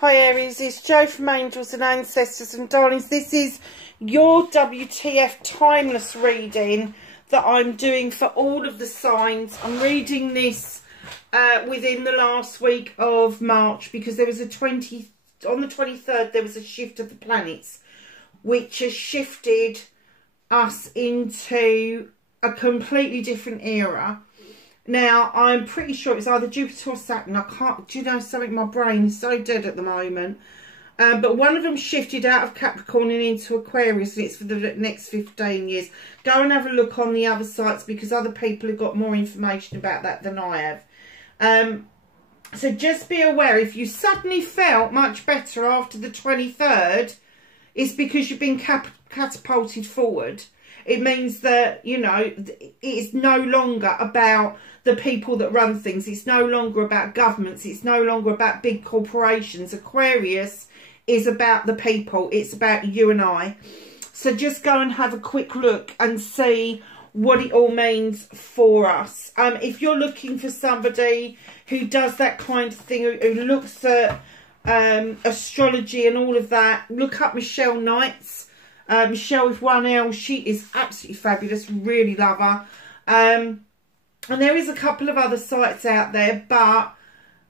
Hi Aries, it's Jo from Angels and Ancestors and Darlings. This is your WTF timeless reading that I'm doing for all of the signs. I'm reading this within the last week of March because there was on the 23rd there was a shift of the planets which has shifted us into a completely different era. Now, I'm pretty sure it's either Jupiter or Saturn. I can't, do you know something? My brain is so dead at the moment. But one of them shifted out of Capricorn and into Aquarius, and it's for the next 15 years. Go and have a look on the other sites because other people have got more information about that than I have. So just be aware, if you suddenly felt much better after the 23rd, it's because you've been catapulted forward. It means that, you know, it's no longer about the people that run things. It's no longer about governments. It's no longer about big corporations. Aquarius is about the people. It's about you and I. So just go and have a quick look and see what it all means for us. If you're looking for somebody who does that kind of thing, who looks at astrology and all of that, look up Michelle Knight's. Michelle with one L, she is absolutely fabulous, really love her. And there is a couple of other sites out there, but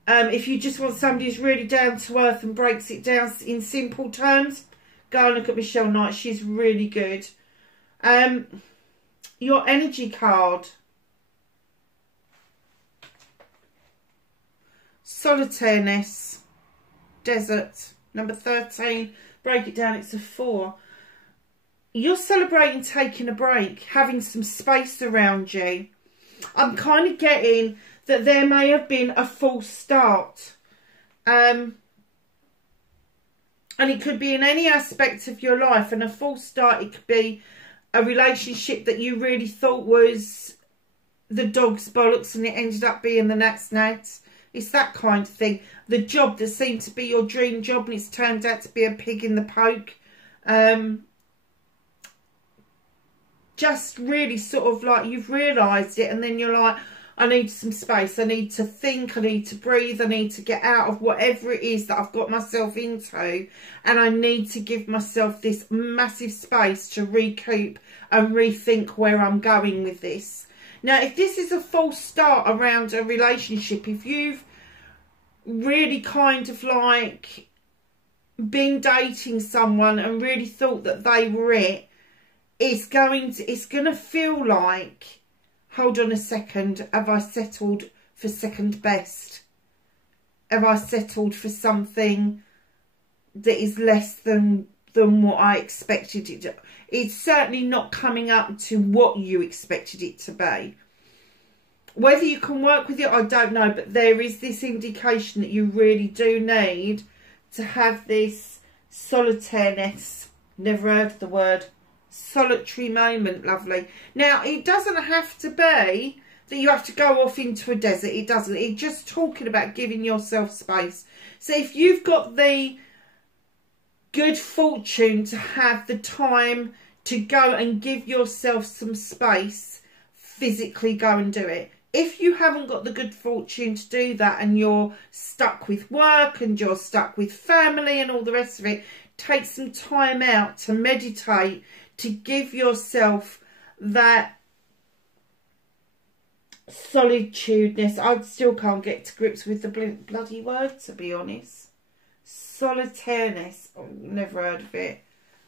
if you just want somebody who's really down to earth and breaks it down in simple terms, go and look at Michelle Knight, she's really good. Your energy card. Solitaireness. Desert. Number 13. Break it down, it's a 4. You're celebrating taking a break, having some space around you. I'm kind of getting that there may have been a false start. And it could be in any aspect of your life. And a false start, it could be a relationship that you really thought was the dog's bollocks and it ended up being the gnat's gnat. It's that kind of thing. The job that seemed to be your dream job and it's turned out to be a pig in the poke. Just really sort of like you've realised it and then you're like, I need some space, I need to think, I need to breathe, I need to get out of whatever it is that I've got myself into, and I need to give myself this massive space to recoup and rethink where I'm going with this. Now, if this is a false start around a relationship, if you've really kind of like been dating someone and really thought that they were it, it's going to feel like, hold on a second, have I settled for second best? Have I settled for something that is less than what I expected it to? It's certainly not coming up to what you expected it to be. Whether you can work with it, I don't know, but there is this indication that you really do need to have this solitaireness. Never heard the word. Solitary moment, lovely. Now, it doesn't have to be that you have to go off into a desert. It doesn't. It's just talking about giving yourself space. So if you've got the good fortune to have the time to go and give yourself some space, physically go and do it. If you haven't got the good fortune to do that and you're stuck with work and you're stuck with family and all the rest of it, take some time out to meditate, to give yourself that solitudeness. I still can't get to grips with the bloody word, to be honest. Solitaireness. Oh, never heard of it.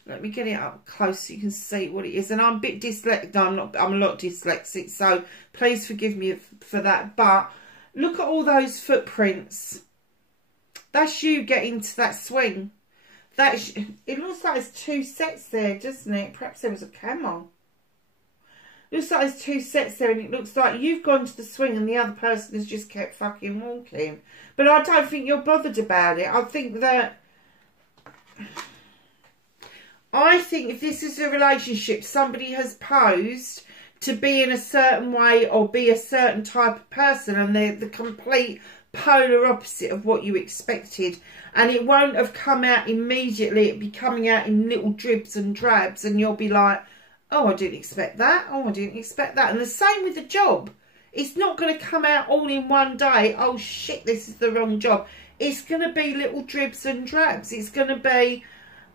Let me get it up close so you can see what it is. And I'm a bit dyslexic. No, I'm not. I'm a lot dyslexic, so please forgive me for that. But look at all those footprints. That's you getting to that swing. It looks like there's 2 sets there, doesn't it? Perhaps there was a camel. It looks like there's 2 sets there, and it looks like you've gone to the swing and the other person has just kept fucking walking. But I don't think you're bothered about it. I think if this is a relationship, somebody has posed to be in a certain way or be a certain type of person, and they're the complete polar opposite of what you expected, and it won't have come out immediately. It'll be coming out in little dribs and drabs, and you'll be like, oh, I didn't expect that, oh, I didn't expect that. And the same with the job. It's not going to come out all in one day, oh shit, this is the wrong job. it's going to be little dribs and drabs. It's going to be,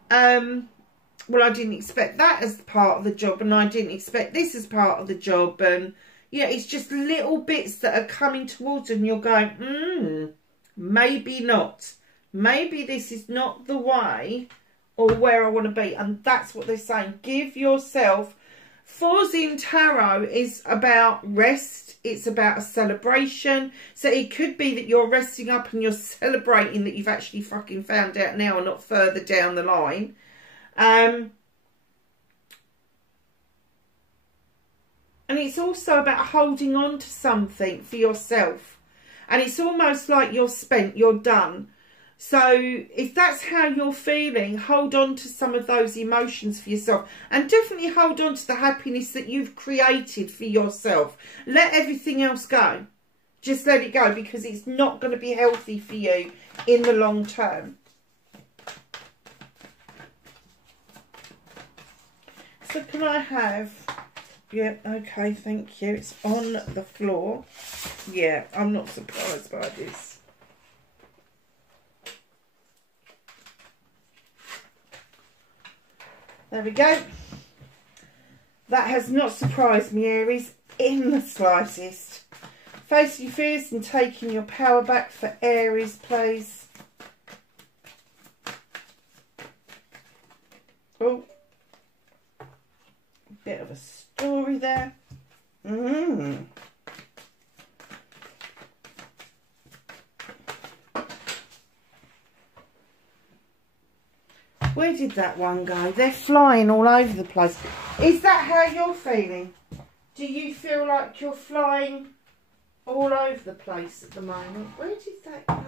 well, I didn't expect that as part of the job, and I didn't expect this as part of the job. And yeah, it's just little bits that are coming towards, and you're going, maybe not. Maybe this is not the way or where I want to be. And that's what they're saying. Give yourself. Fours in tarot is about rest. It's about a celebration. So it could be that you're resting up and you're celebrating that you've actually fucking found out now and not further down the line. And it's also about holding on to something for yourself. And it's almost like you're spent, you're done. So if that's how you're feeling, hold on to some of those emotions for yourself. And definitely hold on to the happiness that you've created for yourself. Let everything else go. Just let it go, because it's not going to be healthy for you in the long term. So can I have... Yeah, okay, thank you. It's on the floor. Yeah, I'm not surprised by this. There we go. That has not surprised me, Aries, in the slightest. Facing your fears and taking your power back for Aries, please. Oh. Bit of a story there. Where did that one go? They're flying all over the place. Is that how you're feeling? Do you feel like you're flying all over the place at the moment? Where did that go?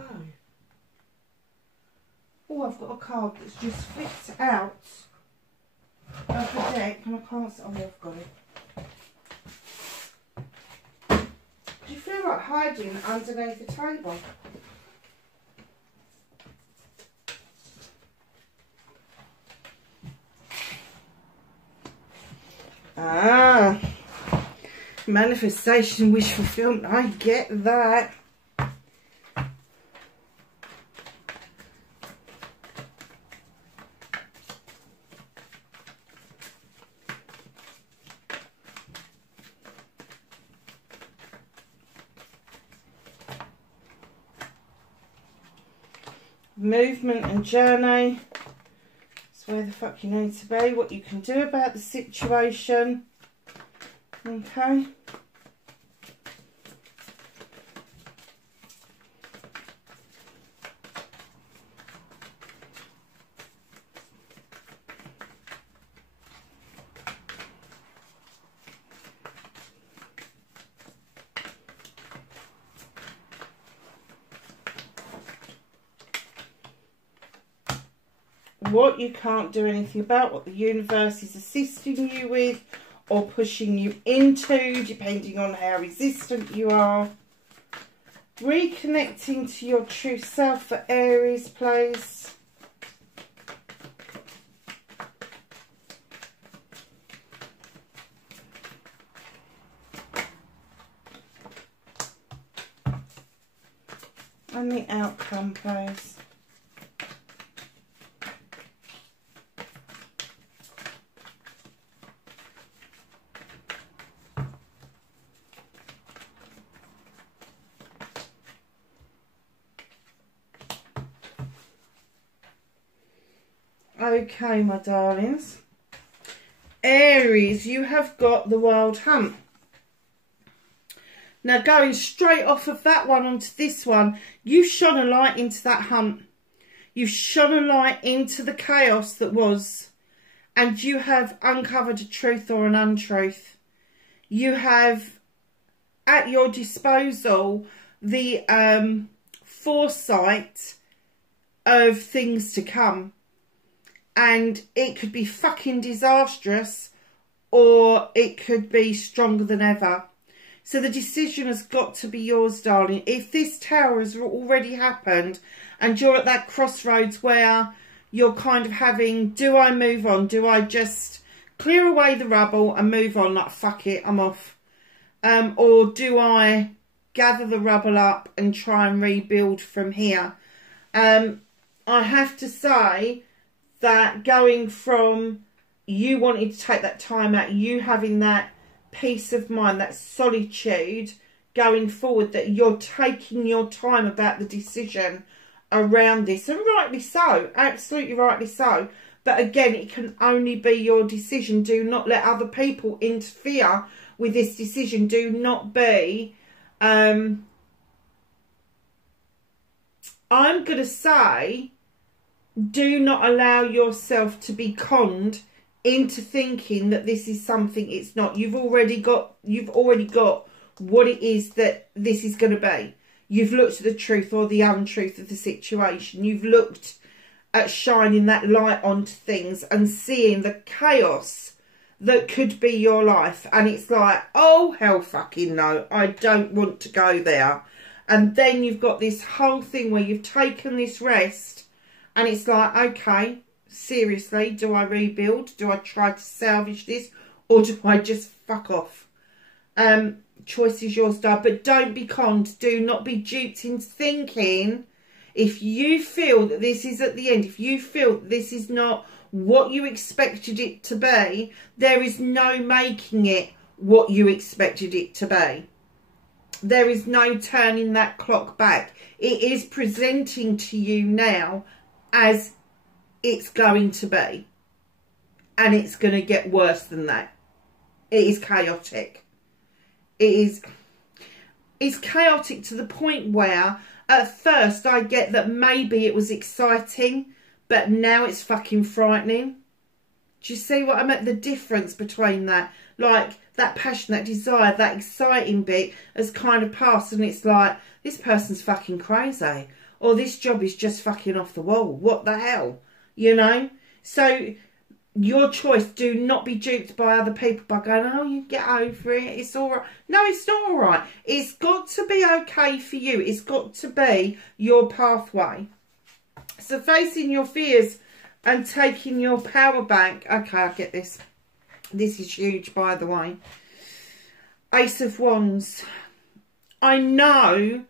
Oh, I've got a card that's just flipped out of the deck and I can't see. Oh, I've got it. Do you feel like hiding underneath the table? Ah, manifestation, wish fulfillment. I get that. Movement and journey. Where the fuck you need to be, what you can do about the situation. Okay. What you can't do anything about, what the universe is assisting you with or pushing you into, depending on how resistant you are. Reconnecting to your true self for Aries, please. And the outcome, please. Okay, my darlings. Aries, you have got the Wild Hunt. Now, going straight off of that one onto this one, you shone a light into that hunt. You shone a light into the chaos that was, and you have uncovered a truth or an untruth. You have at your disposal the foresight of things to come. And it could be fucking disastrous, or it could be stronger than ever. So the decision has got to be yours, darling. If this tower has already happened and you're at that crossroads where you're kind of having, do I move on? Do I just clear away the rubble and move on like, fuck it, I'm off? Or do I gather the rubble up and try and rebuild from here? I have to say that going from you wanting to take that time out, you having that peace of mind, that solitude going forward, that you're taking your time about the decision around this, and rightly so, absolutely rightly so. But again, it can only be your decision. Do not let other people interfere with this decision. Do not be I'm going to say, do not allow yourself to be conned into thinking that this is something it's not. You've already got what it is that this is going to be. You've looked at the truth or the untruth of the situation. You've looked at shining that light onto things and seeing the chaos that could be your life. And it's like, oh, hell fucking no, I don't want to go there. And then you've got this whole thing where you've taken this rest and it's like, okay, seriously, do I rebuild? Do I try to salvage this? Or do I just fuck off? Choice is yours, Dad. But don't be conned. Do not be duped into thinking, if you feel that this is at the end, if you feel that this is not what you expected it to be, there is no making it what you expected it to be. There is no turning that clock back. It is presenting to you now as it's going to be. And it's going to get worse than that. It is chaotic. It's chaotic to the point where at first I get that maybe it was exciting, but now it's fucking frightening. Do you see what I meant? The difference between that, like that passion, that desire, that exciting bit has kind of passed, and it's like, this person's fucking crazy, or this job is just fucking off the wall. What the hell? You know? So your choice. Do not be duped by other people by going, oh, you get over it, it's all right. No, it's not all right. It's got to be okay for you. It's got to be your pathway. So facing your fears and taking your power back. Okay, I get this. This is huge, by the way. Ace of Wands. I know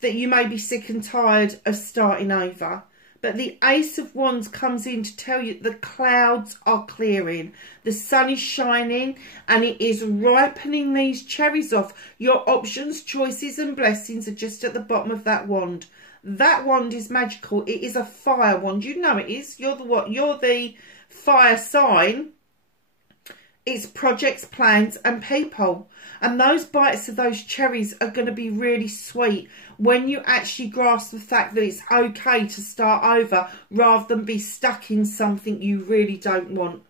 that you may be sick and tired of starting over, but the Ace of Wands comes in to tell you the clouds are clearing. The sun is shining and it is ripening these cherries off. Your options, choices and blessings are just at the bottom of that wand. That wand is magical. It is a fire wand. You know it is. You're the what? You're the fire sign. It's projects, plans and people. And those bites of those cherries are going to be really sweet when you actually grasp the fact that it's okay to start over rather than be stuck in something you really don't want.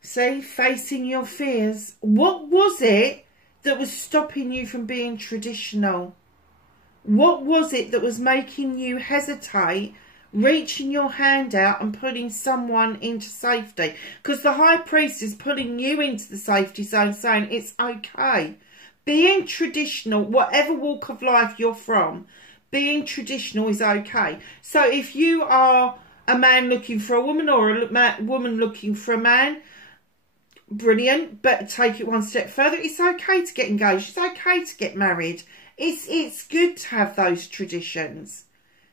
See, facing your fears. What was it that was stopping you from being traditional? What was it that was making you hesitate, reaching your hand out and putting someone into safety? Because the High Priest is pulling you into the safety zone, saying it's okay. Being traditional, whatever walk of life you're from, being traditional is okay. So if you are a man looking for a woman or a woman looking for a man, brilliant. But take it one step further. It's okay to get engaged. It's okay to get married. It's good to have those traditions.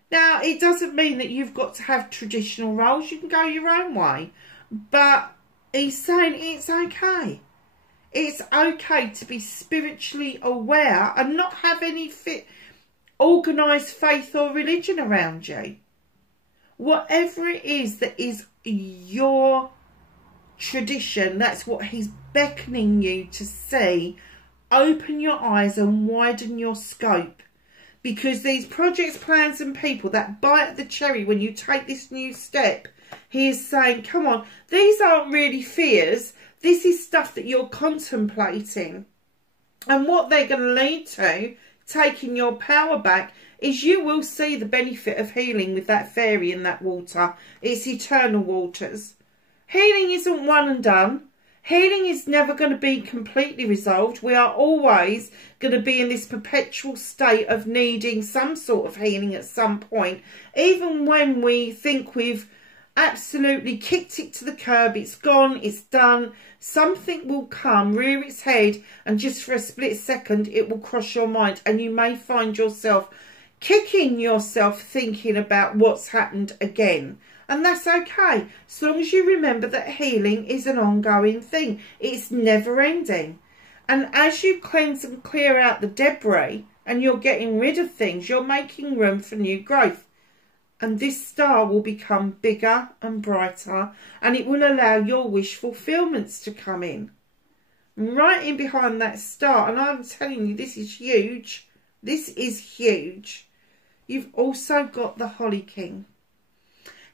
Now, it doesn't mean that you've got to have traditional roles. You can go your own way. But he's saying it's okay. It's okay to be spiritually aware and not have any organised faith or religion around you. Whatever it is that is your tradition, that's what he's beckoning you to see. Open your eyes and widen your scope. Because these projects, plans and people that bite at the cherry when you take this new step, he is saying, come on, these aren't really fears. This is stuff that you're contemplating. And what they're going to lead to, taking your power back, is you will see the benefit of healing with that fairy in that water. It's eternal waters. Healing isn't one and done. Healing is never going to be completely resolved. We are always going to be in this perpetual state of needing some sort of healing at some point. Even when we think we've absolutely kicked it to the curb. It's gone, it's done. Something will come, rear its head, and just for a split second it will cross your mind, and you may find yourself kicking yourself thinking about what's happened again. And that's okay, as long as you remember that healing is an ongoing thing. It's never ending. And as you cleanse and clear out the debris and you're getting rid of things, you're making room for new growth. And this star will become bigger and brighter, and it will allow your wish fulfillments to come in. Right in behind that star, and I'm telling you, this is huge. This is huge. You've also got the Holly King.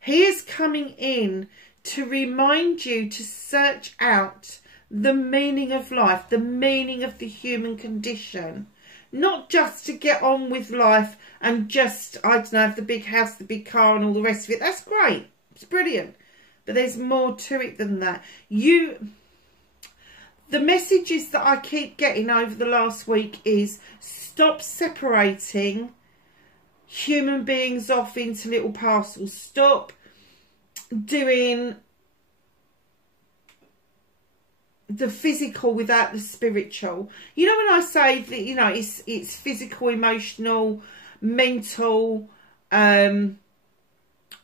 He is coming in to remind you to search out the meaning of life, the meaning of the human condition. Not just to get on with life and just, I don't know, have the big house, the big car and all the rest of it. That's great. It's brilliant. But there's more to it than that. The messages that I keep getting over the last week is stop separating human beings off into little parcels. Stop doing the physical without the spiritual. You know, when I say that, you know, it's physical, emotional, mental,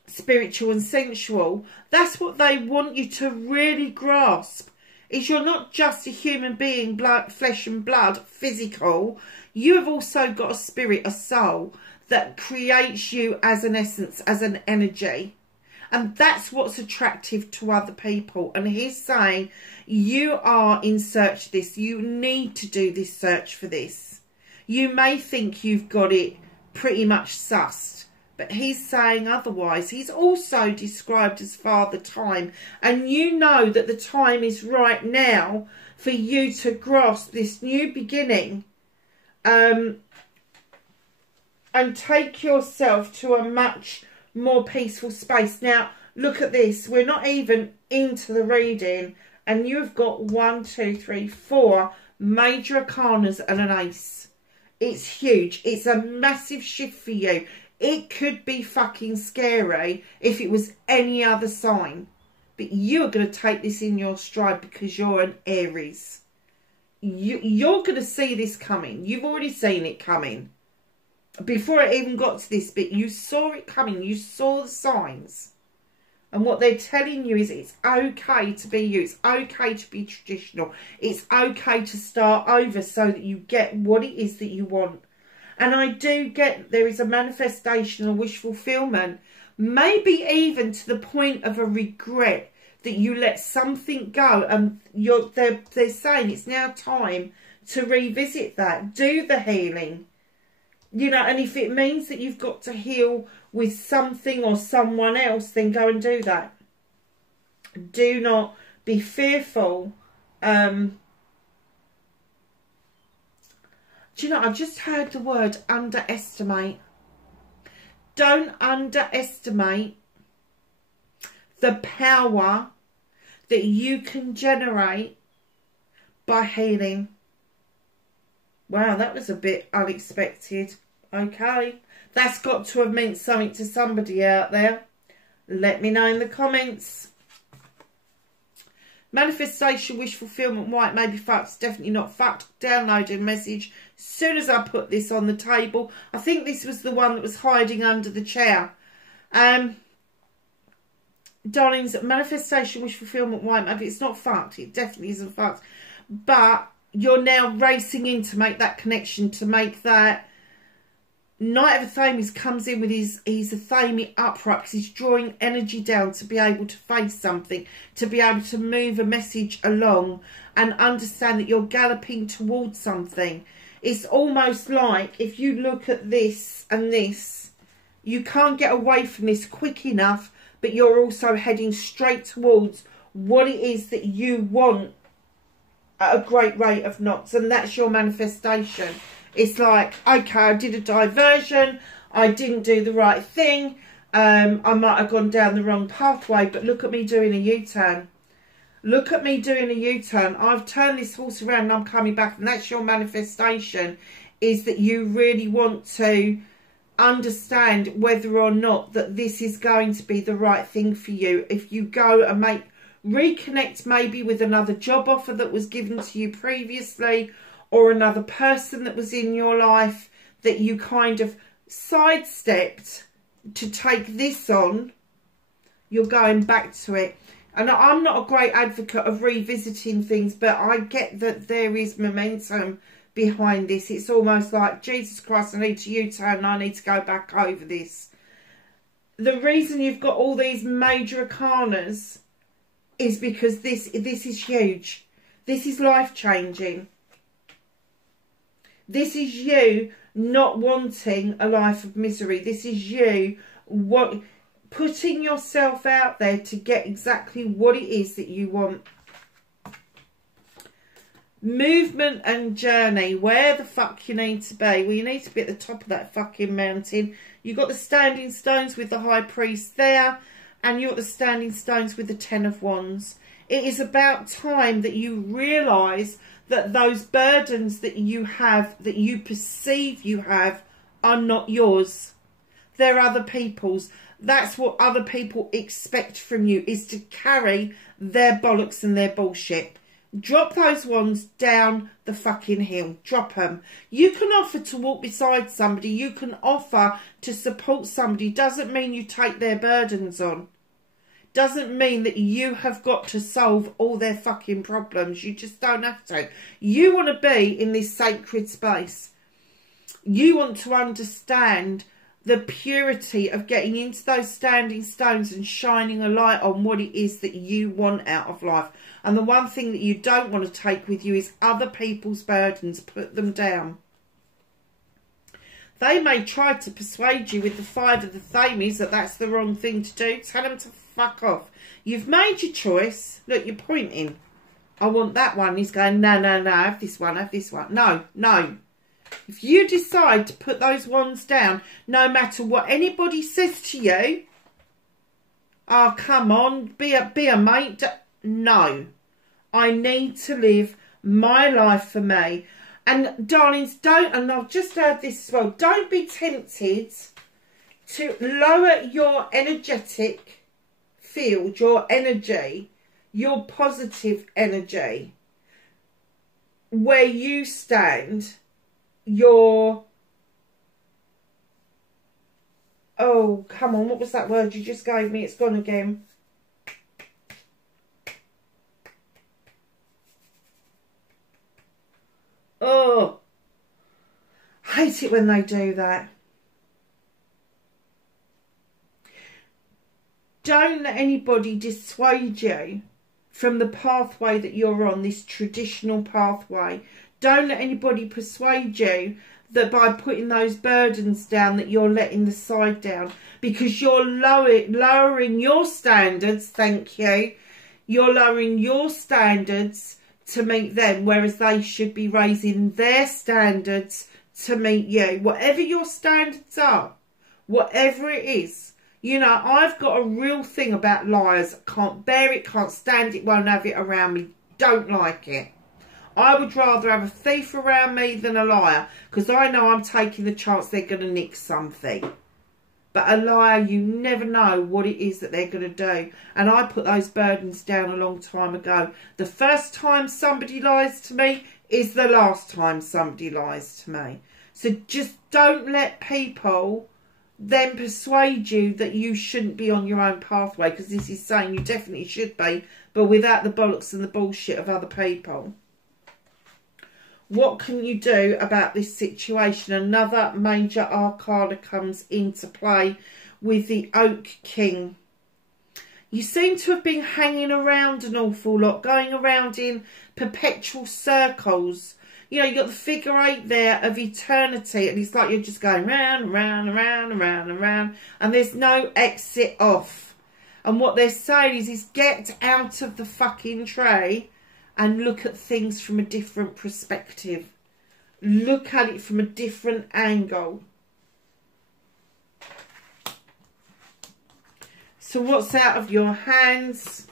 spiritual and sensual, that's what they want you to really grasp, is you're not just a human being, blood, flesh and blood, physical. You have also got a spirit, a soul that creates you as an essence, as an energy. And that's what's attractive to other people. And he's saying, you are in search of this. You need to do this search for this. You may think you've got it pretty much sussed, but he's saying otherwise. He's also described as Father Time. And you know that the time is right now for you to grasp this new beginning. And take yourself to a much more peaceful space. Now, look at this. We're not even into the reading, and you've got 1, 2, 3, 4 major arcanas and an ace. It's huge. It's a massive shift for you. It could be fucking scary if it was any other sign, but you're going to take this in your stride because you're an Aries. You're going to see this coming. You've already seen it coming. Before it even got to this bit, you saw it coming. You saw the signs. And what they're telling you is it's okay to be you. It's okay to be traditional. It's okay to start over so that you get what it is that you want. And I do get there is a manifestation, a wish fulfillment. Maybe even to the point of a regret that you let something go. And they're saying it's now time to revisit that. Do the healing. You know, and if it means that you've got to heal with something or someone else, then go and do that. Do not be fearful. Do you know, I just heard the word underestimate. Don't underestimate the power that you can generate by healing. Wow, that was a bit unexpected. Okay. That's got to have meant something to somebody out there. Let me know in the comments. Manifestation, wish fulfillment, why it may be fucked. It's definitely not fucked. Downloading message. As soon as I put this on the table. I think this was the one that was hiding under the chair. Darlings, manifestation, wish fulfillment, why it may be. It's not fucked. It definitely isn't fucked. But you're now racing in to make that connection, to make that. Knight of Athames comes in with his Athame upright because he's drawing energy down to be able to face something, to be able to move a message along and understand that you're galloping towards something. It's almost like if you look at this and this, you can't get away from this quick enough, but you're also heading straight towards what it is that you want at a great rate of knots, and that's your manifestation. It's like, okay, I did a diversion, I didn't do the right thing, I might have gone down the wrong pathway, but look at me doing a U-turn. Look at me doing a U-turn. I've turned this horse around and I'm coming back, and that's your manifestation, is that you really want to understand whether or not that this is going to be the right thing for you. If you go and reconnect maybe with another job offer that was given to you previously, or another person that was in your life that you kind of sidestepped to take this on, you're going back to it. And I'm not a great advocate of revisiting things, but I get that there is momentum behind this. It's almost like, Jesus Christ, I need to U-turn and I need to go back over this. The reason you've got all these major arcanas is because this is huge. This is life-changing. This is you not wanting a life of misery. This is you putting yourself out there to get exactly what it is that you want. Movement and journey. Where the fuck you need to be? Well, you need to be at the top of that fucking mountain. You've got the standing stones with the high priest there, and you've got the standing stones with the 10 of wands. It is about time that you realise that those burdens that you have, that you perceive you have, are not yours. They're other people's. That's what other people expect from you, is to carry their bollocks and their bullshit. Drop those wands down the fucking hill. Drop them. You can offer to walk beside somebody. You can offer to support somebody. Doesn't mean you take their burdens on. Doesn't mean that you have got to solve all their fucking problems. You just don't have to. You want to be in this sacred space. You want to understand the purity of getting into those standing stones and shining a light on what it is that you want out of life. And the one thing that you don't want to take with you is other people's burdens. Put them down. They may try to persuade you with the 5 of the Thames that that's the wrong thing to do. Tell them to fuck off. You've made your choice. Look, you're pointing. I want that one. He's going, no, no, no, have this one, have this one. No, no. If you decide to put those wands down, no matter what anybody says to you, oh, come on, be a mate. No. I need to live my life for me. And darlings, don't, and I've just heard this as well, don't be tempted to lower your energetic field, your energy, your positive energy, where you stand, your, oh, come on, what was that word you just gave me? It's gone again. Oh, hate it when they do that. Don't let anybody dissuade you from the pathway that you're on, this traditional pathway. Don't let anybody persuade you that by putting those burdens down that you're letting the side down, because you're lowering your standards, thank you. You're lowering your standards to meet them, whereas they should be raising their standards to meet you. Whatever your standards are, whatever it is. You know, I've got a real thing about liars. Can't bear it, can't stand it, won't have it around me. Don't like it. I would rather have a thief around me than a liar, because I know I'm taking the chance they're going to nick something. But a liar, you never know what it is that they're going to do. And I put those burdens down a long time ago. The first time somebody lies to me is the last time somebody lies to me. So just don't let people then persuade you that you shouldn't be on your own pathway, because this is saying you definitely should be, but without the bollocks and the bullshit of other people. What can you do about this situation? Another major arcana comes into play with the Oak King. You seem to have been hanging around an awful lot, going around in perpetual circles. You know, you've got the figure 8 there of eternity, and it's like you're just going round and round and round and round and round, and there's no exit off. And what they're saying is get out of the fucking tray and look at things from a different perspective. Look at it from a different angle. So what's out of your hands?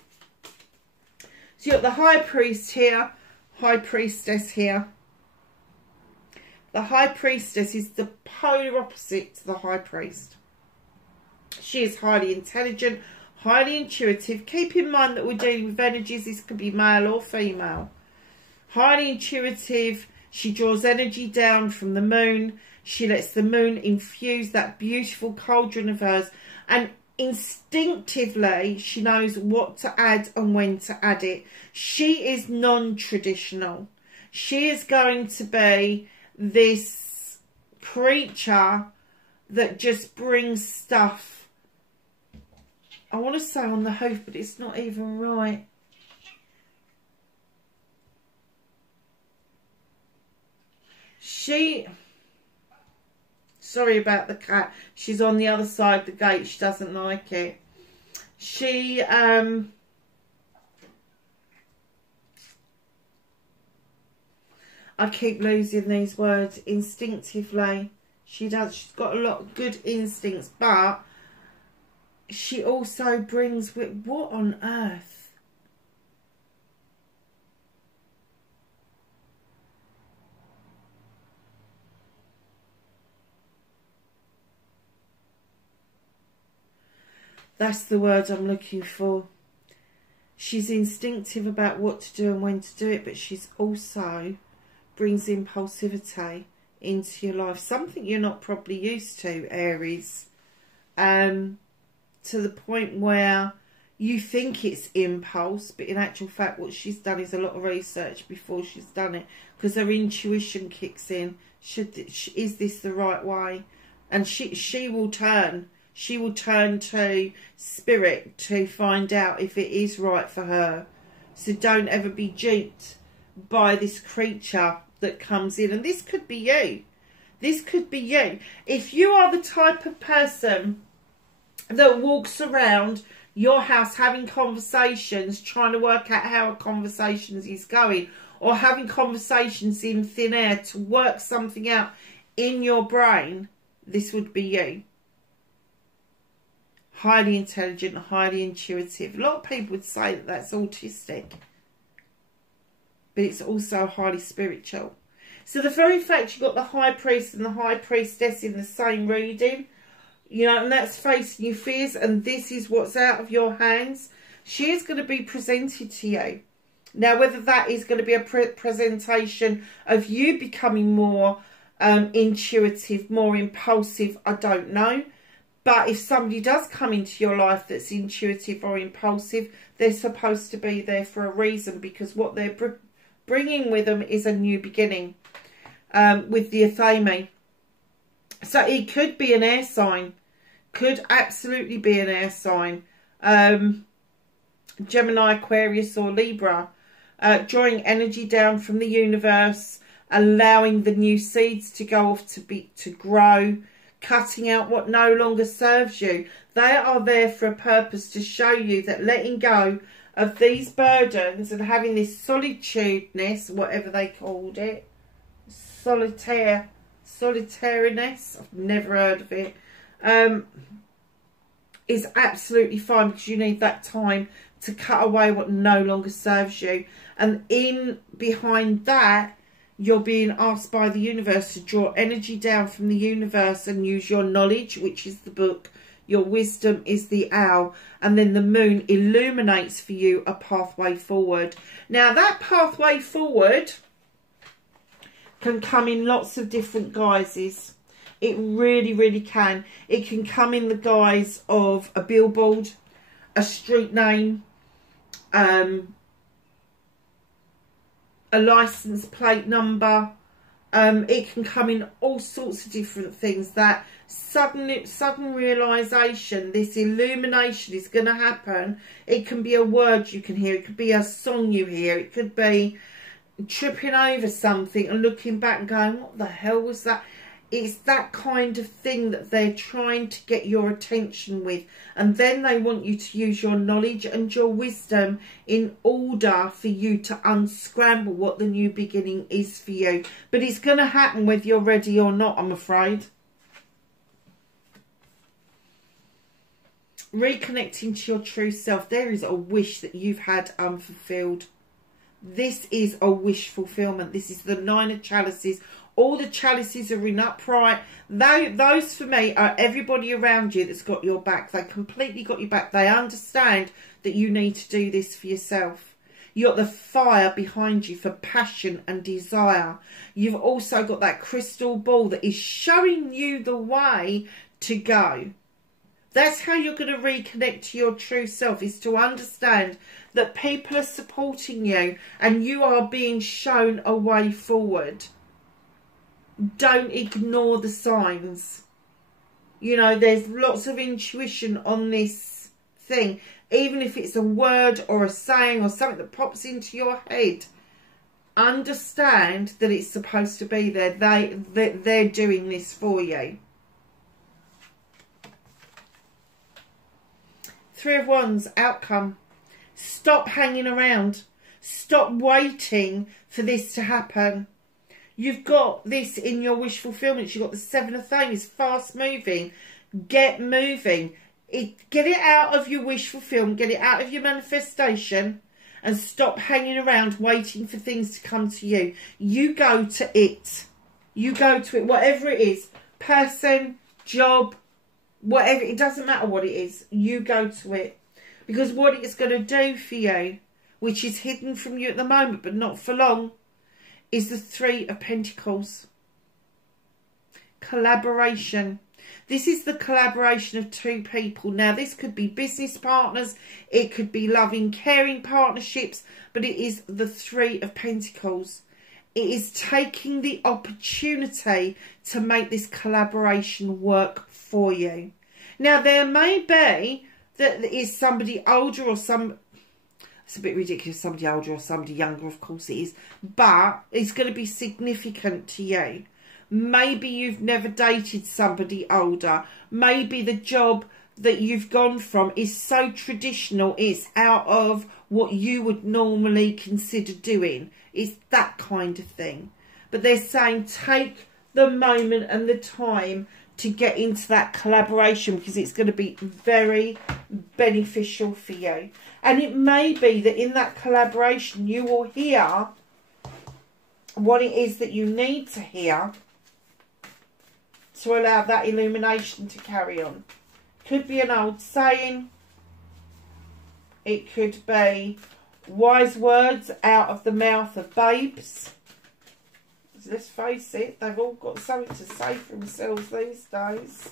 So you've got the High Priest here, High Priestess here. The High Priestess is the polar opposite to the High Priest. She is highly intelligent, highly intuitive. Keep in mind that we're dealing with energies. This could be male or female. Highly intuitive. She draws energy down from the moon. She lets the moon infuse that beautiful cauldron of hers. And instinctively, she knows what to add and when to add it. She is non-traditional. She is going to be this creature that just brings stuff. I want to say on the hoof, but it's not even right. Sorry about the cat. She's on the other side of the gate. She doesn't like it. I keep losing these words. Instinctively. She's got a lot of good instincts, but she also brings with, what on earth? That's the word I'm looking for. She's instinctive about what to do and when to do it, but she's also brings impulsivity into your life. Something you're not probably used to, Aries. To the point where you think it's impulse, but in actual fact what she's done is a lot of research before she's done it, because her intuition kicks in. Is this the right way? And she will turn. She will turn to spirit to find out if it is right for her. So don't ever be duped by this creature that comes in. And this could be you. This could be you. If you are the type of person that walks around your house having conversations, trying to work out how a conversation is going, or having conversations in thin air to work something out in your brain, this would be you. Highly intelligent, highly intuitive. A lot of people would say that that's autistic, but it's also highly spiritual. So the very fact you've got the High Priest and the High Priestess in the same reading, you know, and that's facing your fears, and this is what's out of your hands, she is going to be presented to you. Now, whether that is going to be a presentation of you becoming more intuitive, more impulsive, I don't know. But if somebody does come into your life that's intuitive or impulsive, they're supposed to be there for a reason, because what they're bringing with them is a new beginning with the Athame. So it could be an air sign. Could absolutely be an air sign. Gemini, Aquarius or Libra. Drawing energy down from the universe. Allowing the new seeds to go off to grow. Cutting out what no longer serves you. They are there for a purpose, to show you that letting go of these burdens and having this solitudeness, whatever they called it, solitariness, I've never heard of it, is absolutely fine, because you need that time to cut away what no longer serves you. And in behind that, you're being asked by the universe to draw energy down from the universe and use your knowledge, which is the book. Your wisdom is the owl. And then the moon illuminates for you a pathway forward. Now, that pathway forward can come in lots of different guises. It really, really can. It can come in the guise of a billboard, a street name, a license plate number. It can come in all sorts of different things. That sudden realization, this illumination is going to happen. It can be a word you can hear. It could be a song you hear. It could be tripping over something and looking back and going, what the hell was that? It's that kind of thing that they're trying to get your attention with. And then they want you to use your knowledge and your wisdom in order for you to unscramble what the new beginning is for you. But it's going to happen whether you're ready or not, I'm afraid. Reconnecting to your true self. There is a wish that you've had unfulfilled. This is a wish fulfillment. This is the Nine of Chalices All the chalices are in upright. Those for me are everybody around you that's got your back. They completely got your back. They understand that you need to do this for yourself. You've got the fire behind you for passion and desire. You've also got that crystal ball that is showing you the way to go. That's how you're going to reconnect to your true self, is to understand that people are supporting you and you are being shown a way forward. Don't ignore the signs. You know, there's lots of intuition on this thing. Even if it's a word or a saying or something that pops into your head, understand that it's supposed to be there. They're doing this for you. Three of Wands, outcome. Stop hanging around. Stop waiting for this to happen. You've got this in your wish fulfillment. You've got the Seven of Things, fast moving. Get moving. Get it out of your wish fulfillment. Get it out of your manifestation. And stop hanging around waiting for things to come to you. You go to it. You go to it. Whatever it is. Person, job, whatever. It doesn't matter what it is. You go to it. Because what it's going to do for you, which is hidden from you at the moment, but not for long, is the Three of Pentacles. Collaboration. This is the collaboration of two people. Now, this could be business partners. It could be loving, caring partnerships. But it is the Three of Pentacles. It is taking the opportunity to make this collaboration work for you. Now, there may be that there is somebody older or some... It's a bit ridiculous, somebody older or somebody younger, of course it is. But it's going to be significant to you. Maybe you've never dated somebody older. Maybe the job that you've gone from is so traditional, it's out of what you would normally consider doing. It's that kind of thing. But they're saying take the moment and the time to get into that collaboration, because it's going to be very beneficial for you. And it may be that in that collaboration you will hear what it is that you need to hear to allow that illumination to carry on. Could be an old saying. It could be wise words out of the mouth of babes. Let's face it, they've all got something to say for themselves these days.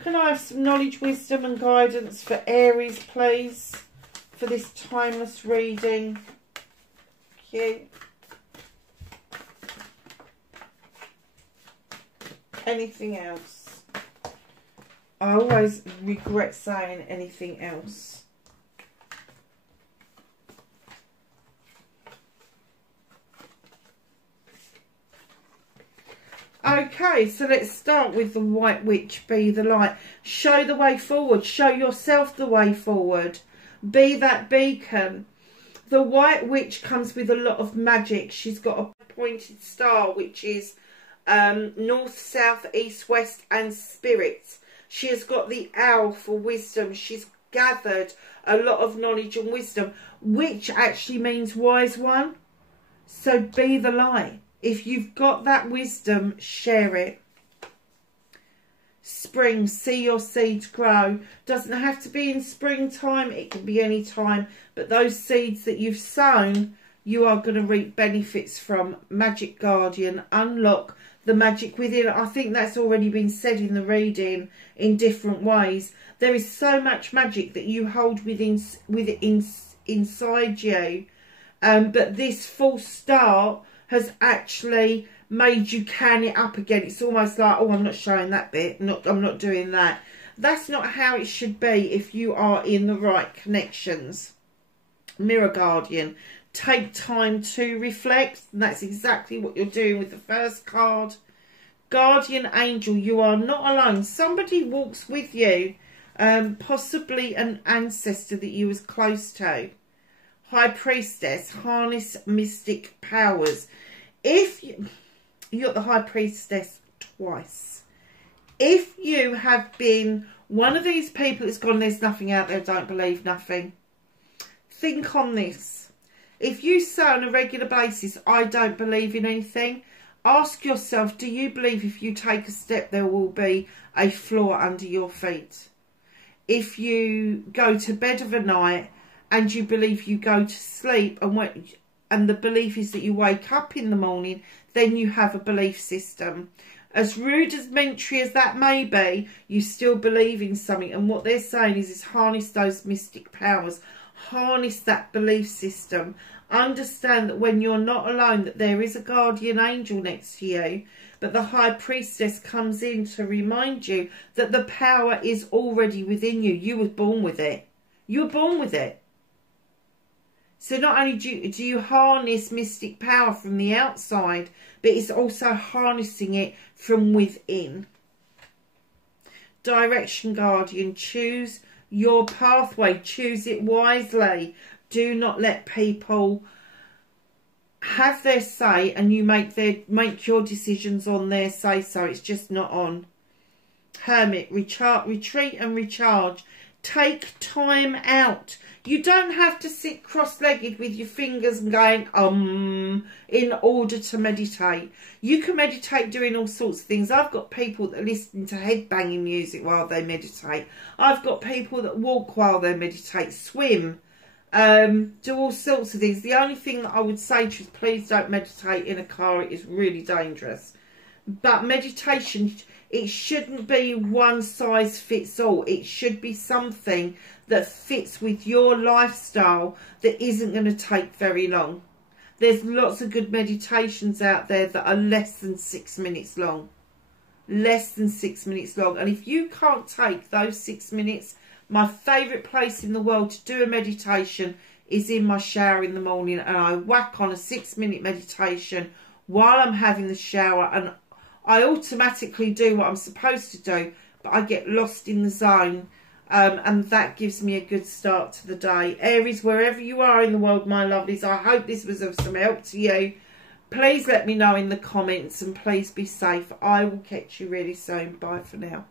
Can I have some knowledge, wisdom and guidance for Aries, please, for this timeless reading? Thank you. Anything else? I always regret saying anything else. Okay, so let's start with the White Witch. Be the light. Show the way forward. Show yourself the way forward. Be that beacon. The White Witch comes with a lot of magic. She's got a pointed star, which is north, south, east, west and spirits. She has got the owl for wisdom. She's gathered a lot of knowledge and wisdom, which actually means wise one. So be the light. If you've got that wisdom, share it. Spring, see your seeds grow. Doesn't have to be in springtime. It can be any time. But those seeds that you've sown, you are going to reap benefits from. Magic Guardian, unlock the magic within. I think that's already been said in the reading in different ways. There is so much magic that you hold inside you. But this false start has actually made you can it up again. It's almost like, oh, I'm not showing that bit. I'm not doing that. That's not how it should be if you are in the right connections. Mirror Guardian. Take time to reflect. And that's exactly what you're doing with the first card. Guardian Angel. You are not alone. Somebody walks with you. Possibly an ancestor that you was close to. High Priestess, harness mystic powers. If you got the High Priestess twice. If you have been one of these people that's gone, there's nothing out there, don't believe nothing. Think on this. If you say on a regular basis, I don't believe in anything, Ask yourself, do you believe if you take a step there will be a floor under your feet? If you go to bed of a night and you believe you go to sleep and the belief is that you wake up in the morning, then you have a belief system. As rudimentary as that may be, you still believe in something. And what they're saying is harness those mystic powers. Harness that belief system. Understand that when you're not alone, that there is a guardian angel next to you. But the high priestess comes in to remind you that the power is already within you. You were born with it. You were born with it. So not only do you harness mystic power from the outside, but it's also harnessing it from within. Direction guardian, choose your pathway. Choose it wisely. Do not let people have their say and you make your decisions on their say so. It's just not on. Hermit, retreat and recharge. Take time out. You don't have to sit cross-legged with your fingers and going, in order to meditate. You can meditate doing all sorts of things. I've got people that listen to head-banging music while they meditate. I've got people that walk while they meditate, swim, do all sorts of things. The only thing that I would say to you is please don't meditate in a car. It is really dangerous. But meditation, it shouldn't be one size fits all. It should be something that fits with your lifestyle that isn't going to take very long. There's lots of good meditations out there that are less than 6 minutes long. Less than 6 minutes long. And if you can't take those 6 minutes, my favourite place in the world to do a meditation is in my shower in the morning. And I whack on a 6-minute meditation while I'm having the shower. And I automatically do what I'm supposed to do, but I get lost in the zone. And that gives me a good start to the day. Aries, wherever you are in the world, my lovelies, I hope this was of some help to you. Please let me know in the comments and please be safe. I will catch you really soon. Bye for now.